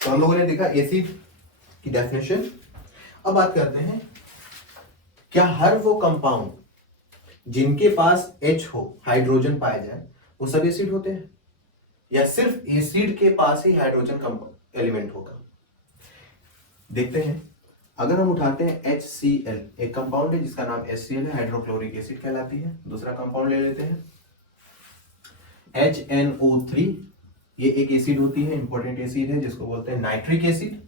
तो हम लोगों ने देखा एसिड की डेफिनेशन। अब बात करते हैं, क्या हर वो कंपाउंड जिनके पास H हो, हाइड्रोजन पाया जाए, वो सब एसिड होते हैं, या सिर्फ एसिड के पास ही हाइड्रोजन एलिमेंट होगा? देखते हैं। अगर हम उठाते हैं HCl, एक कंपाउंड है जिसका नाम HCl है, हाइड्रोक्लोरिक एसिड कहलाती है। दूसरा कंपाउंड ले लेते हैं HNO3, ये एक एसिड होती है, इंपॉर्टेंट एसिड है जिसको बोलते हैं नाइट्रिक एसिड।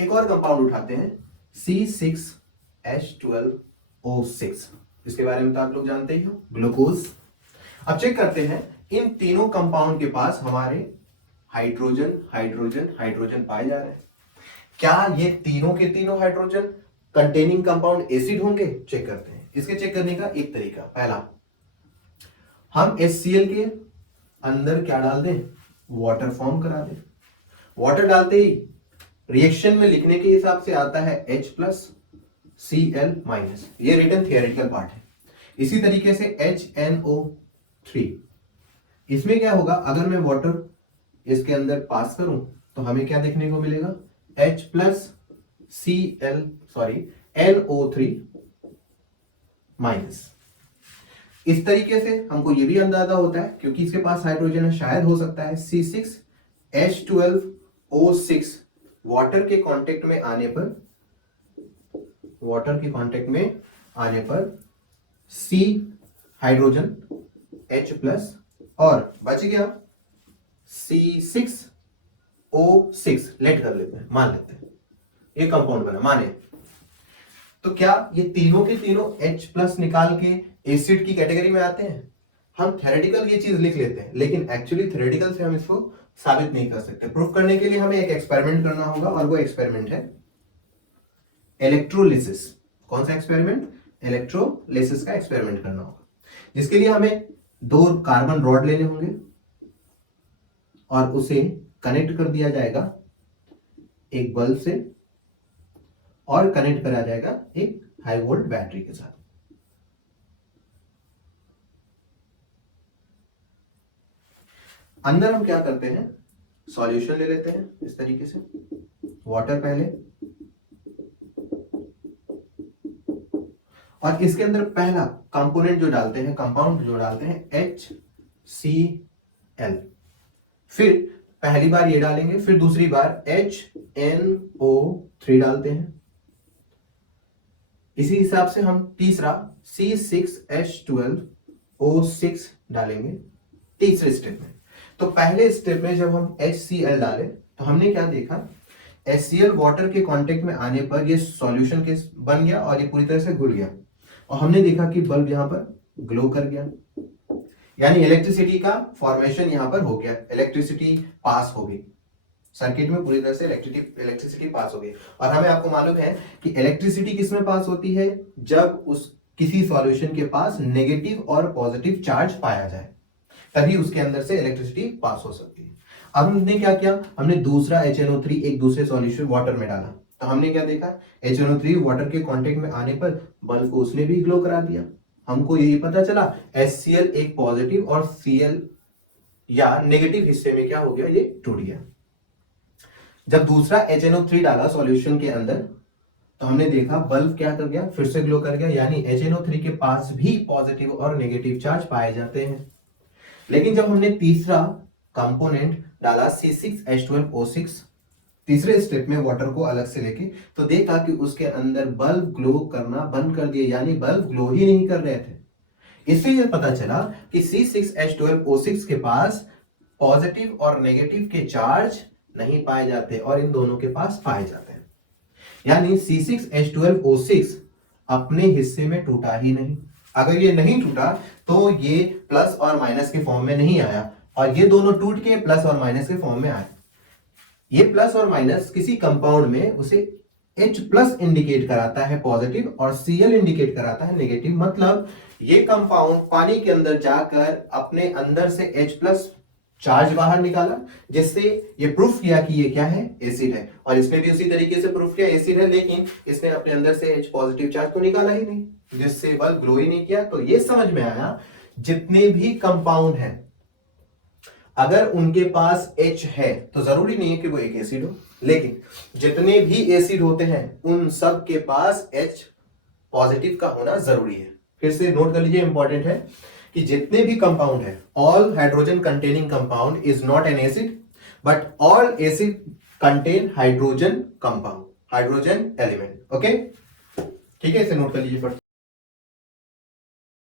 एक और कंपाउंड उठाते हैं C6H12O6, इसके बारे में तो आप लोग जानते ही हो, ग्लूकोज। अब चेक करते हैं, इन तीनों कंपाउंड के पास हमारे हाइड्रोजन हाइड्रोजन हाइड्रोजन पाए जा रहे हैं। क्या ये तीनों के तीनों हाइड्रोजन कंटेनिंग कंपाउंड एसिड होंगे? चेक करते हैं। इसके चेक करने का एक तरीका, पहला, हम HCl के अंदर क्या डाल दें? वाटर फॉर्म करा दें। वाटर डालते ही रिएक्शन में लिखने के हिसाब से आता है H+Cl-, ये रिटन थियोरेटिकल पार्ट है। इसी तरीके से HNO3, इसमें क्या होगा, अगर मैं वाटर इसके अंदर पास करूं तो हमें क्या देखने को मिलेगा? NO3-। इस तरीके से हमको ये भी अंदाजा होता है, क्योंकि इसके पास हाइड्रोजन है, शायद हो सकता है C6H12O6 वाटर के कांटेक्ट में आने पर C हाइड्रोजन H+ और बच गया C6O6, लेट कर लेते हैं, मान लेते हैं ये कंपाउंड बना, माने। तो क्या ये तीनों के तीनों H+ निकाल के एसिड की कैटेगरी में आते हैं? हम थ्योरेटिकल ये चीज लिख लेते हैं, लेकिन एक्चुअली थ्योरेटिकल से हम इसको साबित नहीं कर सकते। प्रूफ करने के लिए हमें एक एक्सपेरिमेंट करना होगा, और वो एक्सपेरिमेंट है इलेक्ट्रोलिसिस। कौन सा एक्सपेरिमेंट? इलेक्ट्रोलिसिस का एक्सपेरिमेंट करना होगा, जिसके लिए हमें 2 कार्बन रॉड लेने होंगे और उसे कनेक्ट कर दिया जाएगा एक बल्ब से, और कनेक्ट करा जाएगा एक हाई वोल्ट बैटरी के साथ। अंदर हम क्या करते हैं, सॉल्यूशन ले लेते हैं इस तरीके से, वाटर पहले, और इसके अंदर पहला कंपोनेंट जो डालते हैं, कंपाउंड जो डालते हैं HCl, फिर पहली बार ये डालेंगे, फिर दूसरी बार HNO3 डालते हैं। इसी हिसाब से हम तीसरा C6H12O6 डालेंगे तीसरे स्टेप में। तो पहले स्टेप में जब हम HCl डाले तो हमने क्या देखा, HCl वाटर के कांटेक्ट में आने पर ये सॉल्यूशन के बन गया और ये पूरी तरह से घुल गया, और हमने देखा कि बल्ब यहां पर ग्लो कर गया, यानी इलेक्ट्रिसिटी का फॉर्मेशन यहां पर हो गया, इलेक्ट्रिसिटी पास हो गई सर्किट में, पूरी तरह से इलेक्ट्रिसिटी पास हो गई। और हमें आपको मालूम है कि इलेक्ट्रिसिटी किसमें पास होती है? जब उस किसी सॉल्यूशन के पास नेगेटिव और पॉजिटिव चार्ज पाया जाए, तभी उसके अंदर से इलेक्ट्रिसिटी पास हो सकती है। अब हमने क्या किया, हमने दूसरा HNO3 एक दूसरे सॉल्यूशन वाटर में डाला, तो हमने क्या देखा, HNO3 वाटर के कांटेक्ट में आने पर बल्ब को उसने भी ग्लो करा दिया। हमको यही पता चला HCl एक पॉजिटिव और Cl या नेगेटिव हिस्से में क्या हो गया, ये टूट गया। जब दूसरा HNO3 डाला सॉल्यूशन के अंदर, तो हमने देखा बल्ब क्या कर गया, फिर से ग्लो कर गया, यानी HNO3 के पास भी पॉजिटिव और नेगेटिव चार्ज पाए जाते हैं। लेकिन जब हमने तीसरा कंपोनेंट डाला C6H12O6, तीसरे स्टेप में वाटर को अलग से लेके, तो देखा कि उसके अंदर बल्ब ग्लो करना बंद कर दिए, यानी बल्ब ग्लो ही नहीं कर रहे थे। इससे यह पता चला कि C6H12O6 के पास पॉजिटिव और नेगेटिव के चार्ज नहीं पाए जाते, और इन दोनों के पास पाए जाते हैं। यानी C6H12O6 अपने हिस्से में टूटा ही नहीं। अगर ये नहीं टूटा तो ये प्लस और माइनस के फॉर्म में नहीं आया, और ये दोनों टूट के प्लस और माइनस के फॉर्म में आए। ये प्लस और माइनस किसी कंपाउंड में उसे H+ इंडिकेट कराता है पॉजिटिव, और Cl इंडिकेट कराता है नेगेटिव। मतलब ये कंपाउंड पानी के अंदर जाकर अपने अंदर से H+ चार्ज बाहर निकाला, जिससे ये प्रूफ किया कि ये क्या है, एसिड है। और इसमें भी उसी तरीके से प्रूफ किया एसिड है, लेकिन इसने अपने अंदर से H+ चार्ज तो निकाला ही नहीं, जिससे बल्ब ग्लो ही नहीं किया। तो ये समझ में आया, जितने भी कंपाउंड हैं, अगर उनके पास H है तो जरूरी नहीं है कि वो एक एसिड हो, लेकिन जितने भी एसिड होते हैं उन सब के पास H पॉजिटिव का होना जरूरी है। फिर से नोट कर लीजिए, इंपॉर्टेंट है कि जितने भी कंपाउंड है, all hydrogen containing compound is not an acid, but all acid contain hydrogen compound, hydrogen element. Okay, ठीक है, इसे नोट कर लीजिए पढ़ते